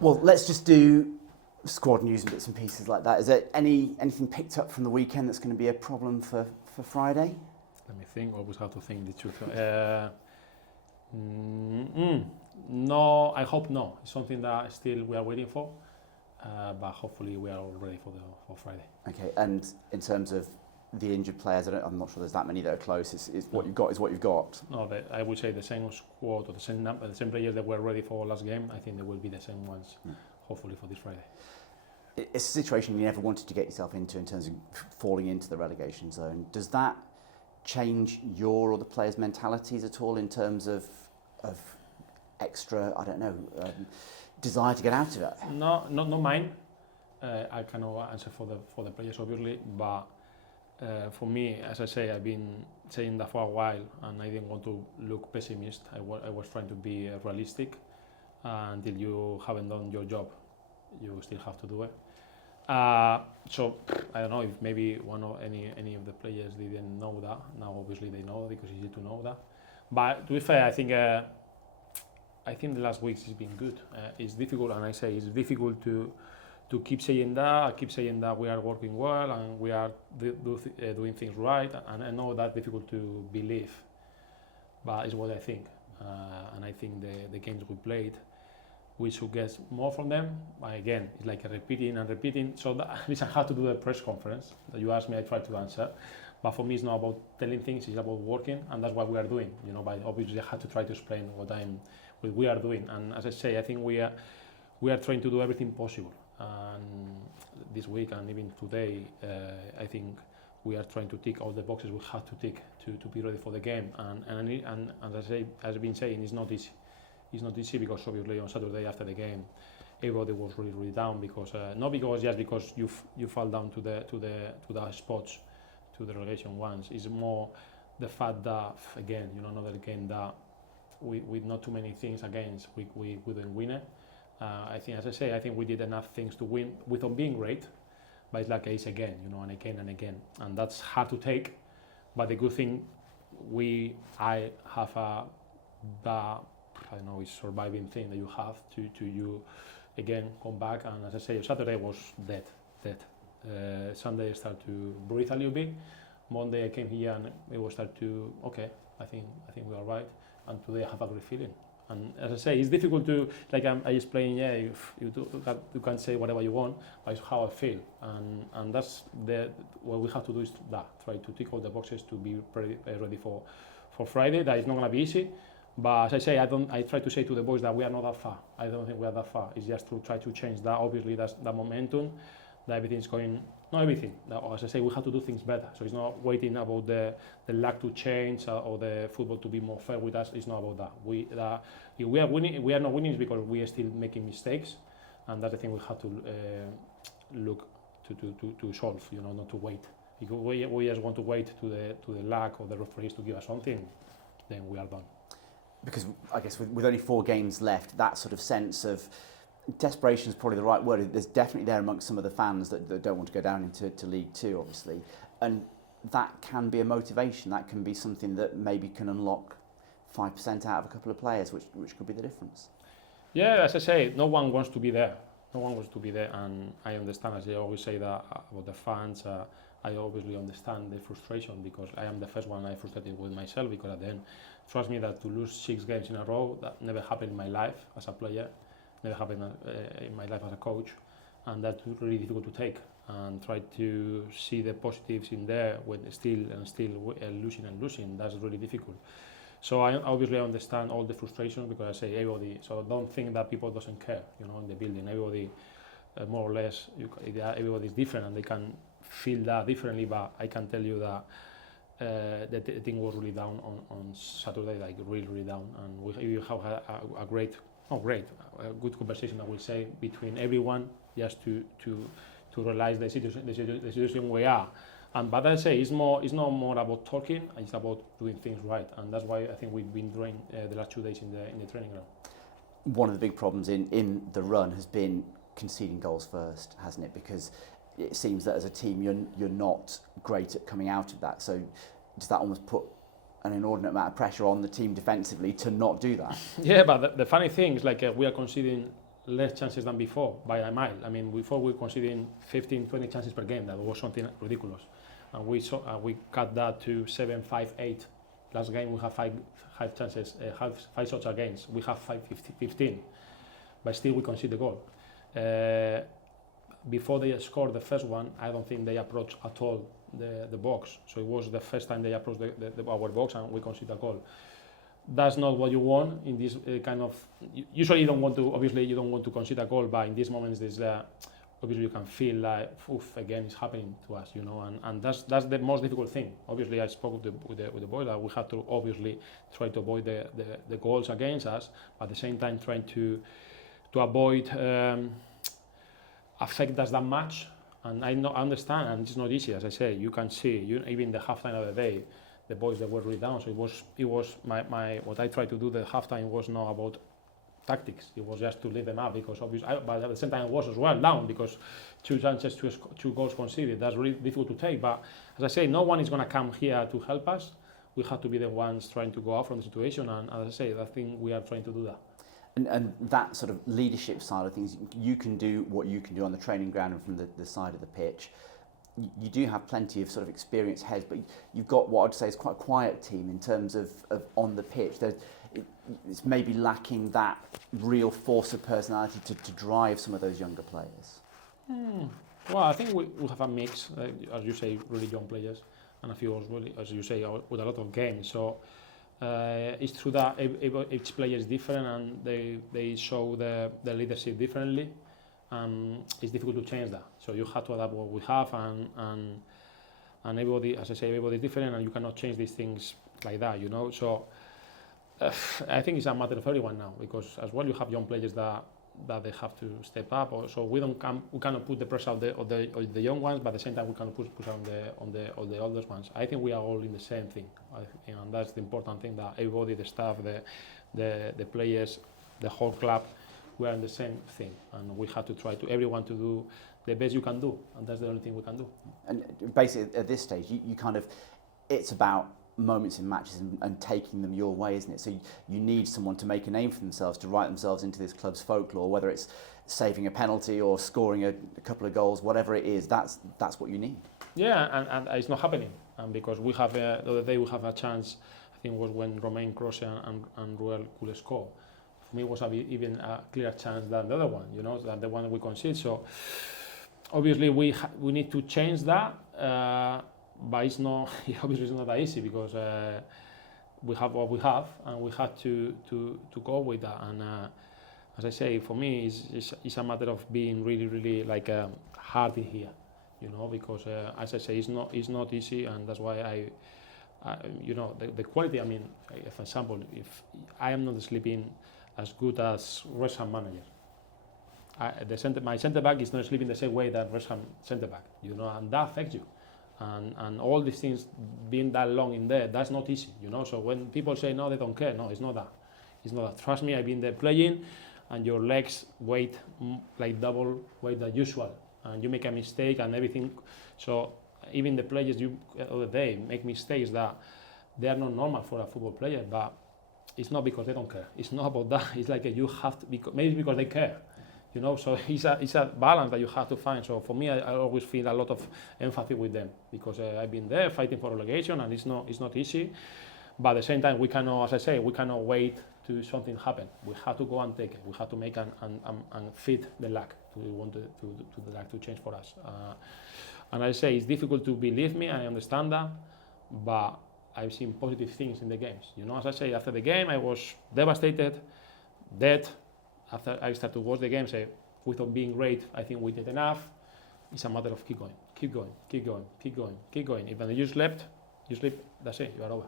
Well, let's just do squad news and bits and pieces like that. Is there anything picked up from the weekend that's going to be a problem for Friday? Let me think. Always have to think the truth. No, I hope no. It's something that still we are waiting for, but hopefully we are all ready for Friday. Okay, and in terms of the injured players, I'm not sure there's that many that are close. It's what you've got is what you've got. No, I would say the same squad or the same number, the same players that were ready for last game. I think they will be the same ones, hopefully for this Friday. It's a situation you never wanted to get yourself into in terms of falling into the relegation zone. Does that change your or the players' mentalities at all in terms of extra, I don't know, desire to get out of it? No, not mine. I cannot answer for the players obviously, but for me, as I say, I've been saying that for a while, and I didn't want to look pessimist. I was trying to be realistic. Until you haven't done your job, you still have to do it. So I don't know if maybe any of the players didn't know that. Now obviously they know because it's easy to know that. But to be fair, I think the last weeks has been good. It's difficult, and I say it's difficult to keep saying that. I keep saying that we are working well and we are doing things right, and I know that's difficult to believe, but it's what I think. And I think the games we played, we should get more from them. But again, it's like repeating and repeating. So at least I had to do the press conference that you asked me. I tried to answer, but for me, it's not about telling things. It's about working, and that's what we are doing. You know, but obviously I had to try to explain what we are doing. And as I say, I think we are trying to do everything possible. And this week and even today, I think we are trying to tick all the boxes we have to tick to be ready for the game. And as I've been saying, it's not easy. It's not easy because obviously on Saturday after the game, everybody was really down because not because just because you fall down to the spots, to the relegation ones. It's more the fact that again, another game that with not too many things against, we didn't win it. I think, as I say, I think we did enough things to win without being great, but it's like it's again, and again and again, and that's hard to take. But the good thing, I have I don't know, it's surviving thing that you have to you again come back. And as I say, Saturday was dead. Sunday I started to breathe a little bit. Monday I came here and it was start to okay. I think we are right. And today I have a great feeling. And as I say, it's difficult to, like I explained, you can say whatever you want, but it's how I feel. And that's what we have to do is try to tick all the boxes to be ready for Friday. That is not going to be easy. But as I say, I try to say to the boys that we are not that far. I don't think we are that far. It's just to try to change that. Obviously, that's the momentum, that everything's going, not everything. As I say, we have to do things better. So it's not waiting about the luck to change or the football to be more fair with us. It's not about that. If we are winning, we are not winning because we are still making mistakes. And that's the thing we have to look to solve, not to wait. If we just want to wait to the luck or the referees to give us something, then we are done. Because I guess with only 4 games left, that sort of sense of desperation is probably the right word. There's definitely there amongst some of the fans that don't want to go down into League Two, obviously. And that can be a motivation. That can be something that maybe can unlock 5% out of a couple of players, which could be the difference. Yeah, as I say, no one wants to be there. No one wants to be there. And I understand, as I always say that about the fans, I obviously understand the frustration because I am the first one I frustrated with myself because at the end, trust me that to lose 6 games in a row, that never happened in my life as a player, never happened in my life as a coach, and that's really difficult to take and try to see the positives in there when still losing, that's really difficult. So I obviously understand all the frustration because I say everybody, so don't think that people doesn't care, in the building, everybody more or less, everybody is different and they can feel that differently, but I can tell you that the team was really down on Saturday, like really down, and we have a good conversation, I will say, between everyone just to realize the situation we are. But I say it's not more about talking, it's about doing things right, and that's why I think we've been doing the last 2 days in the training ground. One of the big problems in the run has been conceding goals first, hasn't it? Because it seems that as a team you're not great at coming out of that. So does that almost put an inordinate amount of pressure on the team defensively to not do that? Yeah, but the funny thing is we are conceding less chances than before by a mile. I mean, before we were conceding 15, 20 chances per game. That was something ridiculous. And we cut that to 7, 5, 8. Last game we have five chances, five shots against. We have 15, but still we concede the goal. Before they scored the first one, I don't think they approached at all the box. So it was the first time they approached our box and we conceded a goal. That's not what you want in this kind of. Usually, you don't want to concede a goal, but in these moments, obviously you can feel like, oof, again, it's happening to us, you know, and that's the most difficult thing. Obviously, I spoke with the boys that we have to obviously try to avoid the goals against us, but at the same time trying to avoid affect us that much. And I understand, and it's not easy, as I say. You can see, even the halftime of the day, the boys that were really down. So it was my what I tried to do. The halftime was not about tactics. It was just to lift them up because obviously, but at the same time, I was as well down because 2 chances, 2 goals conceded. That's really difficult to take. But as I say, no one is going to come here to help us. We have to be the ones trying to go out from the situation. And as I say, I think we are trying to do that. And that sort of leadership side of things, you can do what you can do on the training ground and from the side of the pitch. You do have plenty of sort of experienced heads, but you've got what I'd say is quite a quiet team in terms of on the pitch. It's maybe lacking that real force of personality to drive some of those younger players. Well, I think we have a mix, as you say, really young players, and a few really, as you say, with a lot of games. So it's true that each player is different and they show the leadership differently. It's difficult to change that. So you have to adapt what we have, and everybody, as I say, everybody is different, and you cannot change these things like that, you know. So I think it's a matter of everyone now, because as well you have young players that they have to step up. So we cannot put the pressure on the young ones, but at the same time we cannot put pressure on the older ones. I think we are all in the same thing, and that's the important thing, that everybody, the staff, the players, the whole club, we are in the same thing, and we have to try to everyone to do the best you can do, and that's the only thing we can do. And basically at this stage, you kind of, it's about moments in matches and taking them your way, isn't it? So you need someone to make a name for themselves, to write themselves into this club's folklore, whether it's saving a penalty or scoring a couple of goals, whatever it is, that's what you need. Yeah, and it's not happening, and because we have the other day we have a chance, I think it was when Romain crossed and Ruel could score. For me, it was even a clearer chance than the other one, you know, than the one we conceded. So obviously we need to change that, but it's not obviously it's not that easy, because we have what we have, and we have to go with that. And as I say, for me, it's a matter of being really, really like hard in here, you know, because as I say, it's not easy, and that's why I you know, the quality. I mean, for example, if I am not sleeping as good as Wrexham manager, my centre back is not sleeping the same way that Wrexham centre back, you know, and that affects you. And all these things being that long in there, that's not easy, you know. So when people say no, they don't care, no, it's not that. It's not that. Trust me, I've been there playing, and your legs weight like double weight than usual, and you make a mistake and everything. So even the players you other day make mistakes that they are not normal for a football player, but it's not because they don't care. It's not about that. It's like you have to, maybe because they care, you know. So it's a balance that you have to find. So for me, I always feel a lot of empathy with them, because I've been there fighting for relegation, and it's not easy. But at the same time, we cannot, as I say, we cannot wait to something happen. We have to go and take it. We have to make and fit the luck. We want the luck to change for us. And I say it's difficult to believe me. I understand that, but I've seen positive things in the games. You know, as I say, after the game, I was devastated, dead. After I started to watch the game, say, without being great, I think we did enough. It's a matter of keep going. If you sleep, that's it, you are over.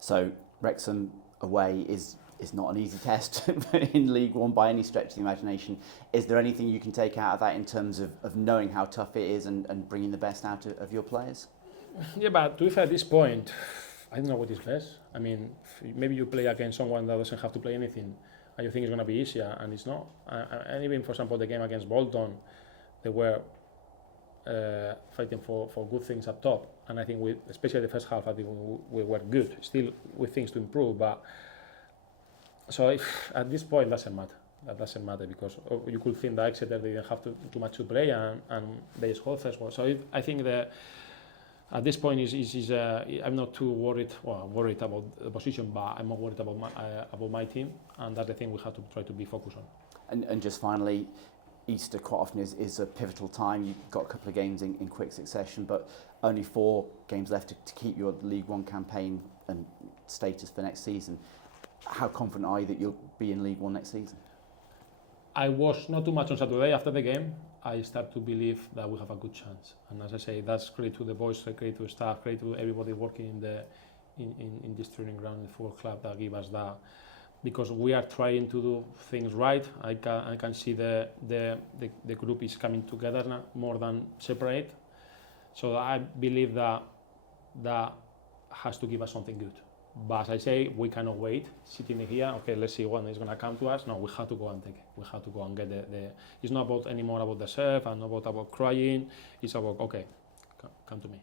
So Wrexham away is not an easy test in League One by any stretch of the imagination. Is there anything you can take out of that in terms of knowing how tough it is and bringing the best out of your players? Yeah, but to be fair, at this point, I don't know what is best. I mean, maybe you play against someone that doesn't have to play anything, and you think it's going to be easier, and it's not. And even, for example, the game against Bolton, they were fighting for good things up top, and I think especially the first half, I think we were good, still with things to improve, but So at this point, doesn't matter. That doesn't matter because you could think that Exeter they didn't have too much to play and they scored first goal. So I think that at this point I'm not too worried. Well, I'm worried about the position, but I'm not worried about my team, and that's the thing we have to try to be focused on. And just finally, Easter quite often is a pivotal time. You've got a couple of games in quick succession, but only 4 games left to keep your League One campaign and status for next season. How confident are you that you'll be in League One next season? I was not too much on Saturday. After the game, I start to believe that we have a good chance. And as I say, that's credit to the boys, credit to the staff, credit to everybody working in this training ground, in the football club that give us that. Because we are trying to do things right. I can see the group is coming together now, more than separate. So I believe that has to give us something good. But as I say, we cannot wait sitting here. Okay, let's see when it's going to come to us. No, we have to go and take it. We have to go and get the. It's not about anymore about the serve and not about crying. It's about okay, come to me.